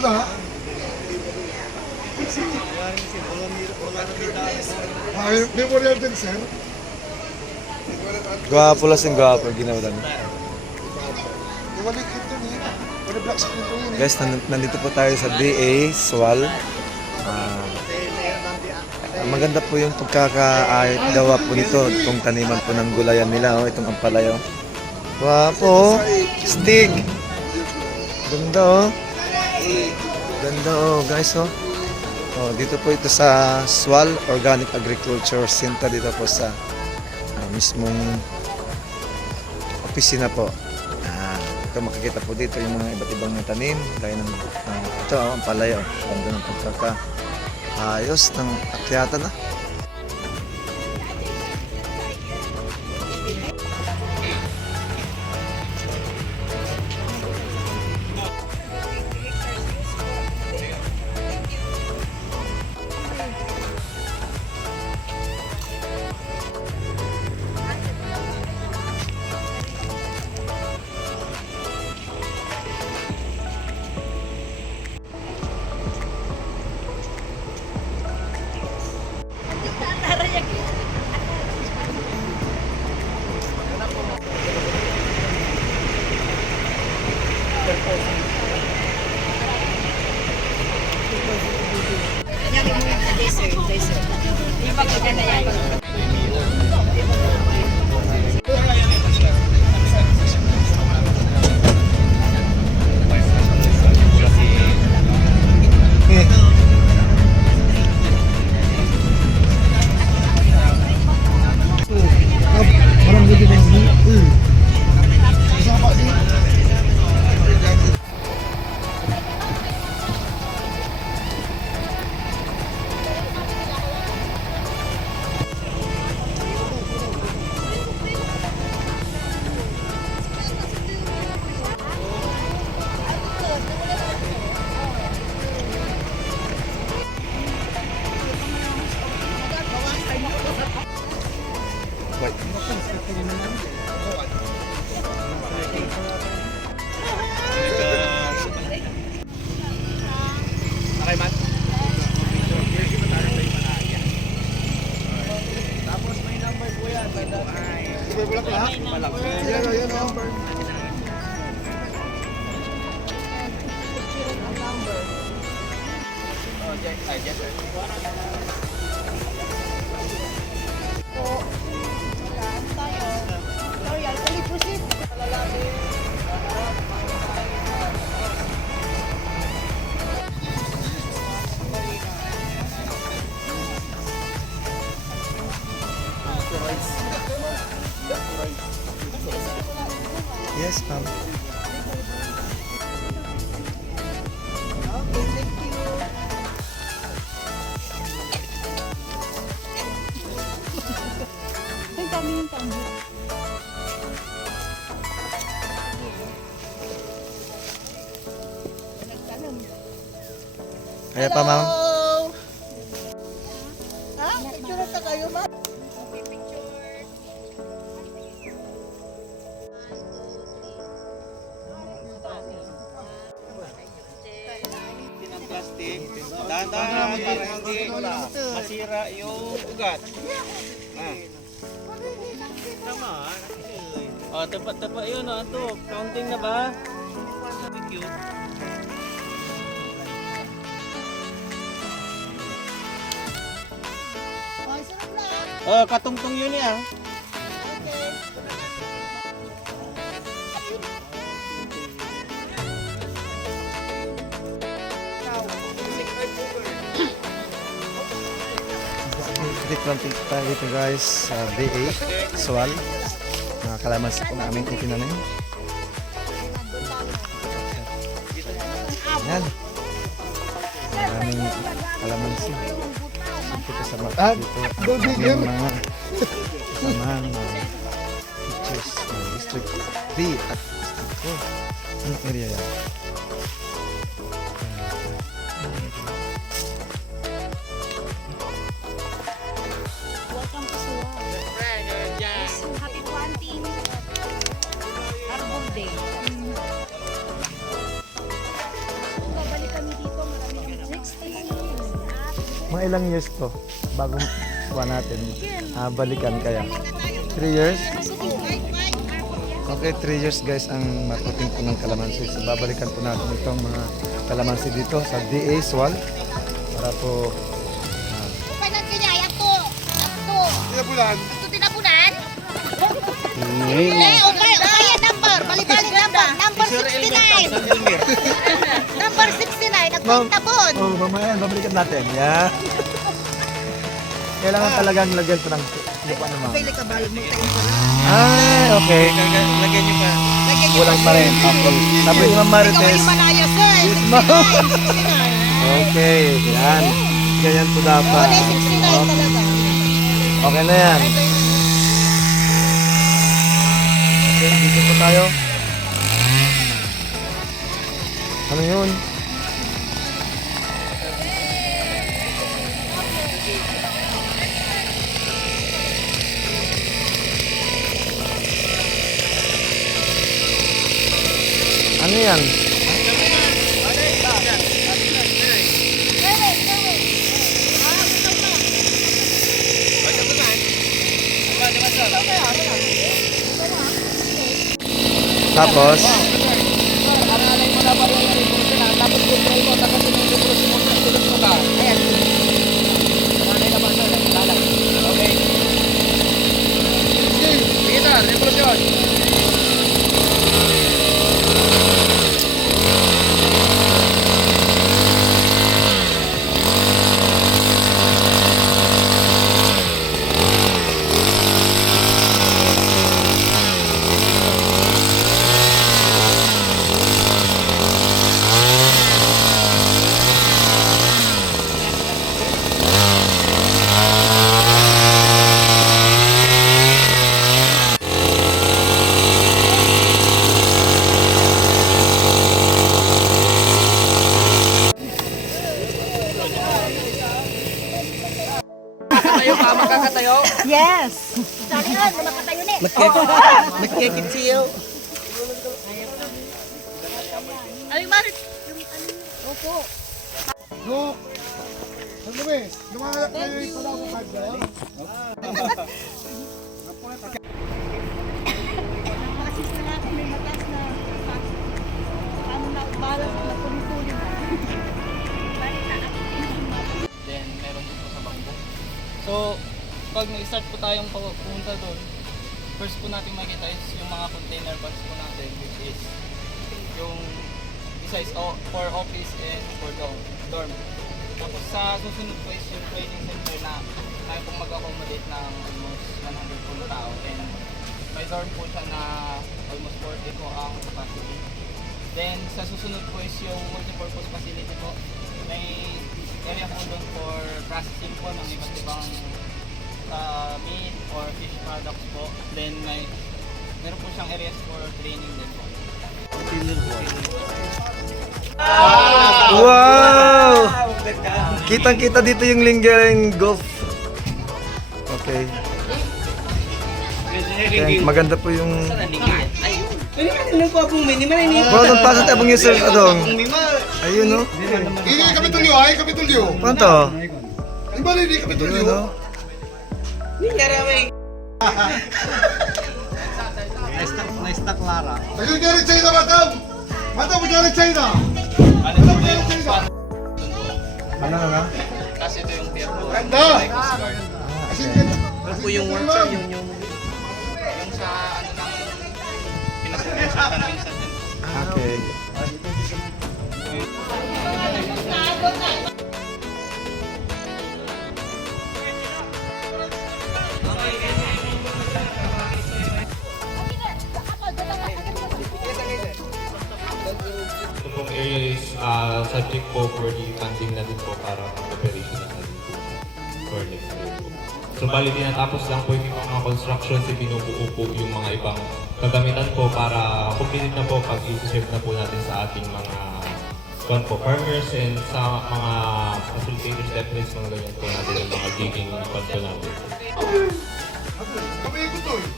na. Memorial din, sir. Gwapo lasing gwapo ginawa dami. Iwalik ito niya. Wala black screen po yun. Guys, nandito po tayo sa DA Swal. Maganda po yung pagkakagawa po nito, itong taniman po ng gulayan nila, itong ampalaya. Wapo, stick. Ganda Ganda guys dito po ito sa Swal Organic Agriculture Center dito po sa mismong opisina po. Ito makikita po dito yung mga iba't ibang tanim gaya ng ito ang palaya. Ganda ng pagkakaayos ng akyatan na. Yes, ma'am. Kaya pa, ma'am? Ha? Picture na kayo, ma'am? Plastic. Dahan-dahan para hindi masira yung ugat. Tama. Oh, tapat-tapat yun. Ito, counting na ba? Cute. Oh, katungtong yun ya. Planting tayo dito guys sa DA Swal. Mga kalamansi po namin itinanim. Yan. Maraming kalamansi. Dito sa mga dito. Yung mga samahan pictures District 3 at District 4. Anong area yan? Happy planting Arbor Day. Babalik kami Mga ilang years to bago kuha natin. Balikan kaya. 3 years? Okay, 3 years guys ang marketing po ng kalamansi. So babalikan po natin itong mga kalamansi dito sa DA Swal para po Panan kanya, ako. Kaya bulan. Ito tinapunan. Okay, number. Balik-balik number. Number 69. Number 69. Nagpuntabon. oh, mamaya babalikan natin. Yeah. Kailangan talagang lagyan pa ng lupa naman. Pili ka balik mo tayo pa. Ay, okay. Lagyan nyo pa. Kulang pa rin. Okay. Sabi ni Ma'am Marites. Malaya, sir. Yes, ma'am. Okay, yan. Ganyan po dapat. 69 talaga. Okay na yan. Okay, dito po tayo. Ano yun? Ano yan? Tapos? Yes. Sali yun, makatayo na. Magkikit siyo. Ay, Marit. Opo. Look. Ang lumis. Lumangalak kayo yung pala ko card ba yan? Assist na natin, may matas na ano na, balas na tuloy-tuloy na. Then, meron din po sa bangko. So, pag nag-start po tayong pumunta doon, first po natin makita is yung mga container vans po natin, which is yung isa is for office and for dorm. Tapos sa susunod po is yung training center na tayo pong mag-accommodate ng almost 100 po na tao. And may dorm po siya na almost 40 po ang capacity. Then sa susunod po is yung multipurpose facility po. May area po doon for processing po ng iba't ibang meat or fish products po. Then meron po siyang areas for training din po. Wow! Kitang-kita dito yung lingering golf. Okay. Maganda po yung... Bro, doon pasok tayo pong user adong. Ayun, no? Ini kapitulyo ay, kapitulyo. Paano to? Di ba ini kapitulyo? Ayun, no? Ayun niya rin China, madam. Madam, mo niya rin China. Ano, ano? Kasi ito yung tier 2. Ganda. Kasi ganda. Ano po yung workshop, yung sa ano ng pinag-uusapan minsan din. Okay. Ito pong area is subject po for the funding na din po para preparation na din po for next year po. So bali tinatapos lang po yung mga construction si binubuo po yung mga ibang kagamitan po para complete na po pag i-serve na po natin sa ating mga farmers and sa mga facilitators, depots, mga ganyan po natin yung mga digging fund po natin. Kami ko to eh.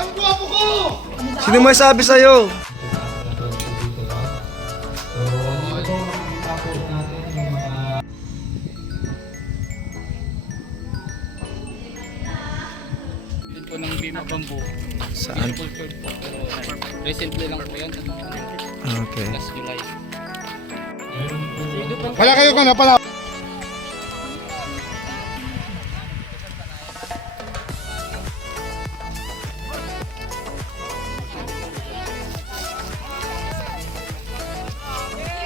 Ang gwapo ko! Sino may sabi sa'yo? po ng Bima Bamboo. Saan? Cultured po. Pero recently lang po yan. Okay. Last July. Pala kayo ka na pala.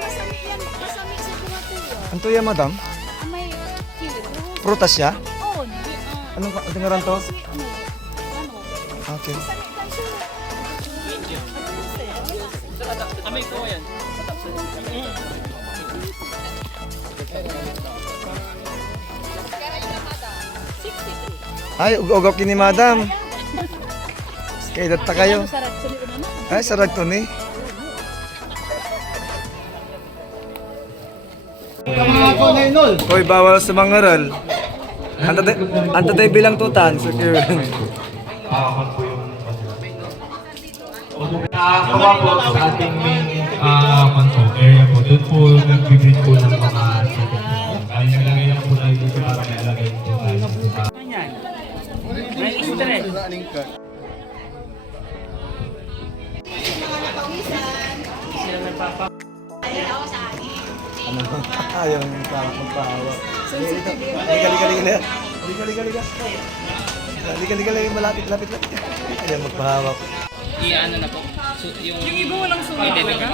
Masami yan, masami sa kumatuyo. Ano to yan, madam? May kilo. Prutas siya? Oo, Anong tingaran to? ano? Okay. Masami kan siya. Kami po yan. Ay, ugog ni madam. Kaya data kayo. Sarap sa liwan naman. Ay, sarag to ni. Hoy, bawal sa mangaral. Anta tayo bilang tutan, Sir Kieran. Pahaman po yung nakakawa po sa ating main area po. Doon po nagbibigay po ng mga chicken po. Kaya nilagay lang po tayo dito para nilagay po tayo. Ayaw yung parang magpahawa. Liga. Liga. Malapit. Ayaw magpahawak. I-ano na po. So, yung iba walang sungay talaga?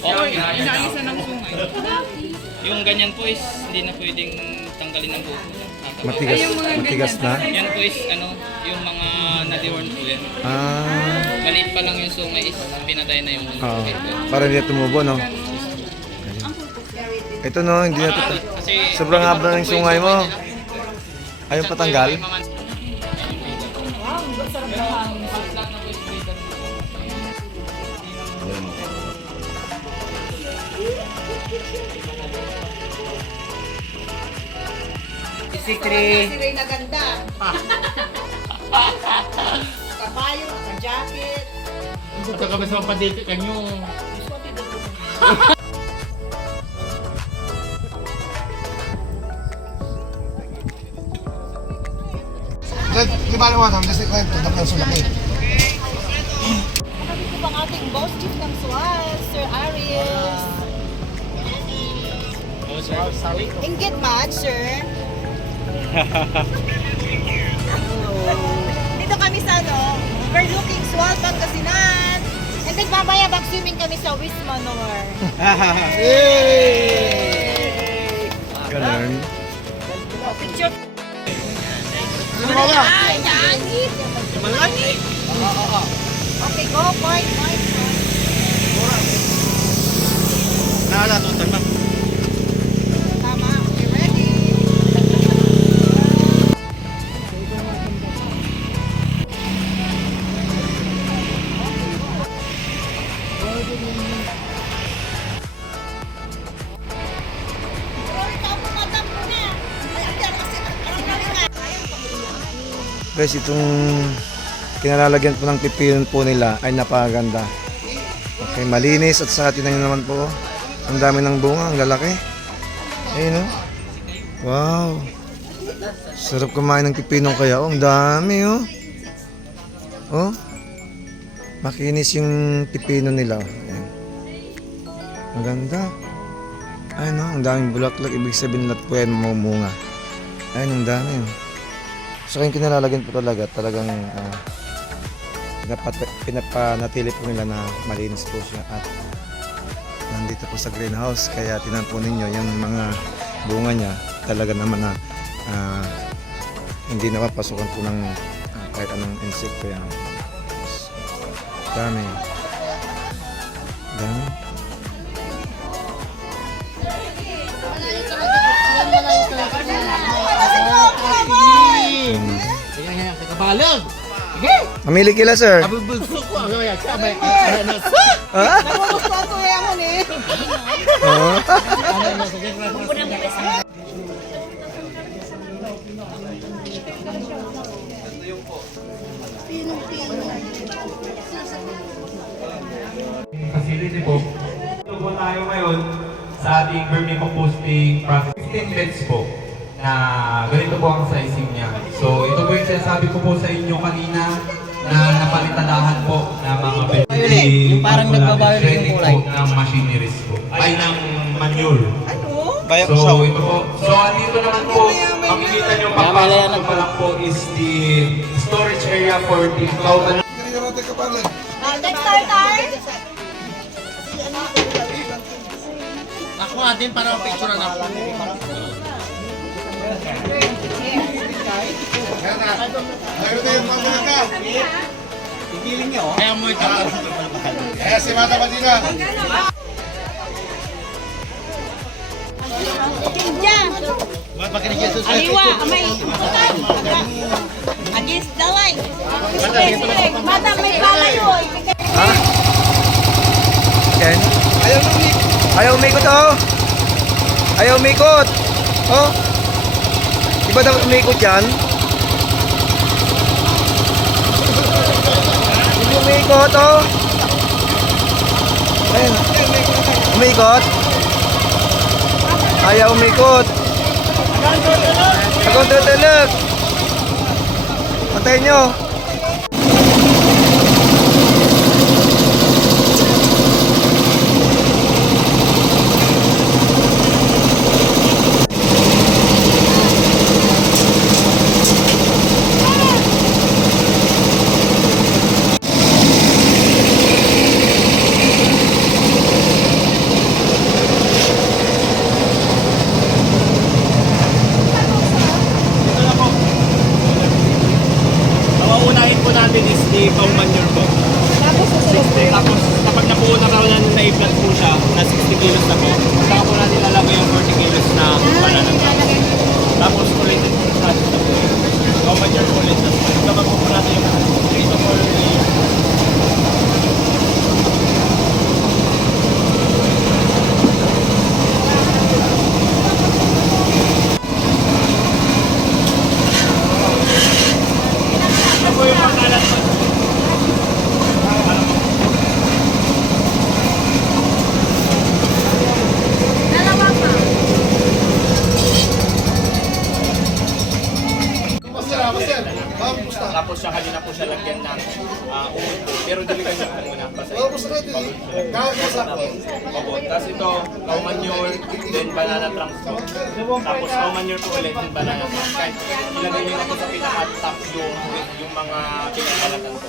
Oo, inaalisan ng sungay. Yung ganyan po is hindi na pwedeng tanggalin ng buhok. Matigas na. Yan po is ano, yung mga nadiworn po yan. Ah, Maliit pa lang yung sungay is pinatay na yung oo. Para hindi na tumubo, no? Ito, no, hindi na to. Kasi Sobrang haba ng sungay mo. Ayaw patanggal? Si Ray na ganda. Kabayo, naka-jacket. ito kami sa mapadito kanyo. Di ba naman, madam? Kasi kwento, dapat yung sulaki. Nakabit po ang ating boss chief ng SWAT, Sir Aries. Inggit match, sir. Dito kami sa overlooking SWAT, Pangasinan. And then mamaya mag-swimming kami sa Wismanor. Ganun. Picture. Wala. Ay, langit! Langit! Okay, go, point. Tama, okay, ready? Guys, itong kinalalagyan po ng pipino po nila ay napakaganda. Okay, malinis at saka tingnan naman po. Ang dami ng bunga, ang lalaki. Ayun, oh. Wow. Sarap kumain ng pipinong kaya. Oh, ang dami, oh. Oh. Makinis yung pipino nila. Ayan. Ang ganda. Ayun, oh. Ang daming bulaklak. Ibig sabihin lahat po yan mamunga. Ayun, ang dami, oh. So yung kinalalagyan po talagang pinapanatili po nila na malinis po siya at nandito po sa greenhouse kaya tinan po ninyo yung mga bunga niya talaga naman na hindi napapasukan po ng kahit anong insekto yan. Dami. Kabalag! Mamili kila, sir. Abulso ko. Ano yan? Nagugusto ako yan eh. Oo. Facility po. Ito po tayo ngayon sa ating vermicomposting process. 15 beds po. na ganito po ang sizing niya. So ito po yung sinasabi ko po sa inyo kanina na napalitadahan po na mga Yung parang nagbabayo yung kulay. ng machineries po. Ay, ng manure. Bayo So ito po. So andito naman po, makikita nyo pagpasok nyo pa lang po is the storage area for the cloud. Next starter. Ako atin para picture na ako. Kaya na. Ayun na yung pamaka. Igiling niyo. Kaya mo ito. Kaya si Mata Madina. Kinja. Aliwa, amay. Against the light. Madam, may palayo. Ha? Ken? Ayaw umikot oh! Ayaw umikot! Oh! Di ba dapat umikot yan? Hindi umikot oh! Ayun. Umikot? Ayaw umikot! Akong tutulog! Patayin nyo! Uunahin po natin is the cow manure po. Tapos kapag napuo na raw yan, na-i-plant po siya na 60 kilos na po, saka po natin lalagay yung 40 kilos na banana trap. Tapos ulit po sa atin na po yung cow manure po ulit. Tapos kapag po natin yung 3 to 4 layers. Ito po yung pangkalan po. Dalawa pa. Master. Kamusta? Tapos siya kanina po siya lagyan ng uod po. Pero diligan niyo po muna. Basta Kamusta na ito? Kamusta ko. Opo. Tapos ito, cow manure, then banana trunks po. Tapos cow manure po ulit, then banana trunks. Kahit ilagay niyo na po sa pinaka-top yung mga pinagbalatan po.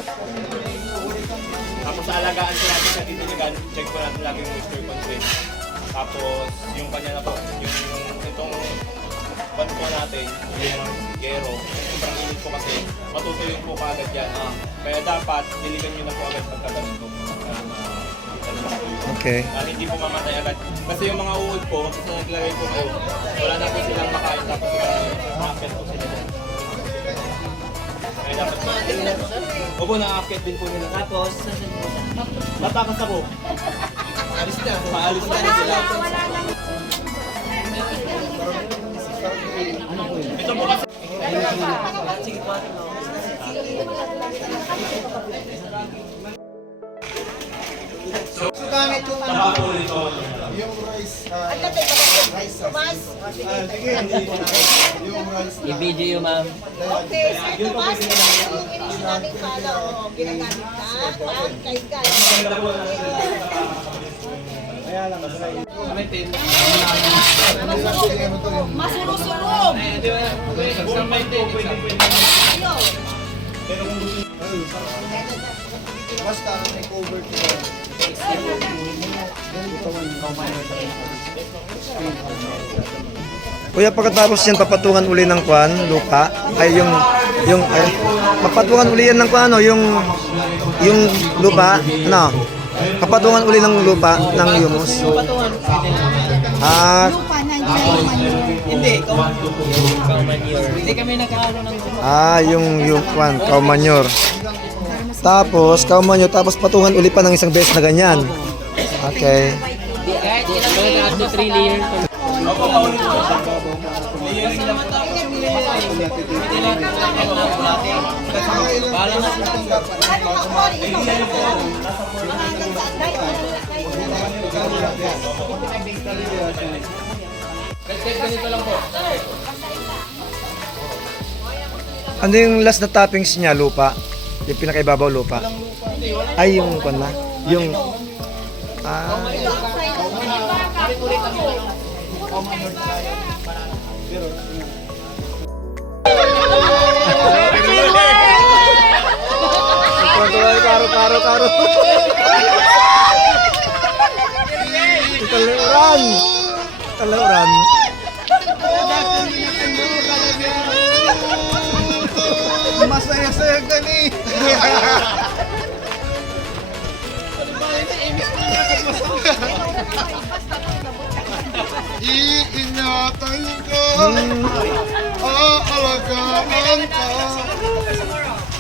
Tapos alagaan po natin sa titiligan, check po natin lagi yung moisture content. Tapos yung kanya na po, yung itong pan po natin, yung gero, sobrang init po kasi matutuloy po kaagad yan. Kaya dapat diligan nyo na po agad pagkaganon po. Okay. Hindi po mamatay agad. Kasi yung mga uod po, sa naglagay po po, wala na po silang makain tapos ma-affect po sila dyan. Kaya dapat opo, na-affect din po nila. Tapos, matakas na po. Alis na. Maalis na rin sila. Ito po kasi. Gamit yung Saka po ito. yung rice. Tumas. Yung rice. I-video ma'am. Okay, Sir Tomas, yung inisyo namin pala, ginagamit ka, pang kay Masurusurog! Ayaw! Basta may cover ko. Kuya, pagkatapos yan, papatungan uli ng kwan, lupa, ay papatungan uli yan ng kwan, ano, yung lupa, ano, papatungan uli ng lupa, ng humus. Ah, Hindi, hindi kami nagkaano ng yung kwan, cow manure. Tapos, cow manure, tapos patungan uli pa ng isang beses na ganyan. Okay. kahit ilang layer, 2 to 3 layer. Bahala na sila. Ganito lang po. Ano yung last na toppings niya? Lupa? Yung pinakaibabaw lupa? Ay, yung kwan na? Yung... Ah, karo. Taluran. Masaya-saya ka ni. Iingatan ka, aalagaan ka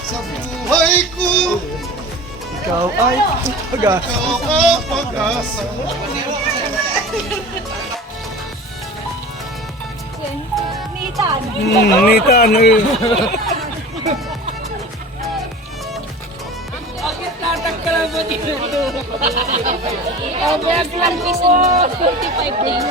sa buhay ko. Ikaw ay pag-asa. Ikaw ang pag-asa. Nitan. Nita, ano yun? Overall piece and 45 days.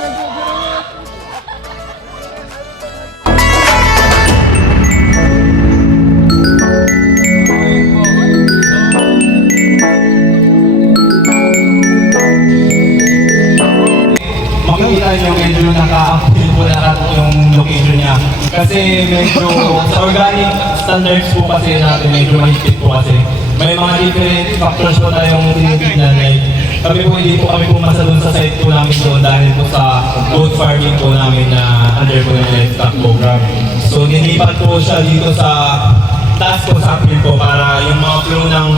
Makikita nyo medyo naka-uphill po lahat yung location niya. Kasi medyo sa organic standards po kasi natin medyo mahigpit po kasi. May mga different factors po tayong tinitignan. Like, kami po hindi po kami pumasa doon sa site po namin doon dahil po sa goat farming po namin na under po ng livestock program. So nilipat po siya dito sa taas po sa uphill po para yung mga flow ng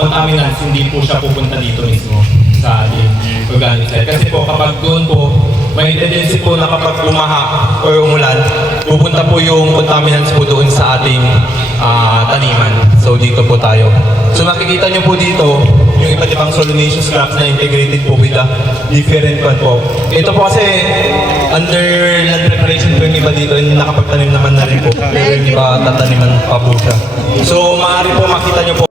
contaminants hindi po siya pupunta dito mismo sa ating organic site. Kasi po kapag doon po, may tendency po na kapag umaha or umulan, pupunta po yung contaminants po doon sa ating taniman. So dito po tayo. So makikita nyo po dito, yung iba't ibang solanaceous crops na integrated po with the different one po. Ito po kasi under land preparation po yung iba dito, yung nakapagtanim naman na rin po. Pero yung iba tataniman pa po siya. So maaari po makita nyo po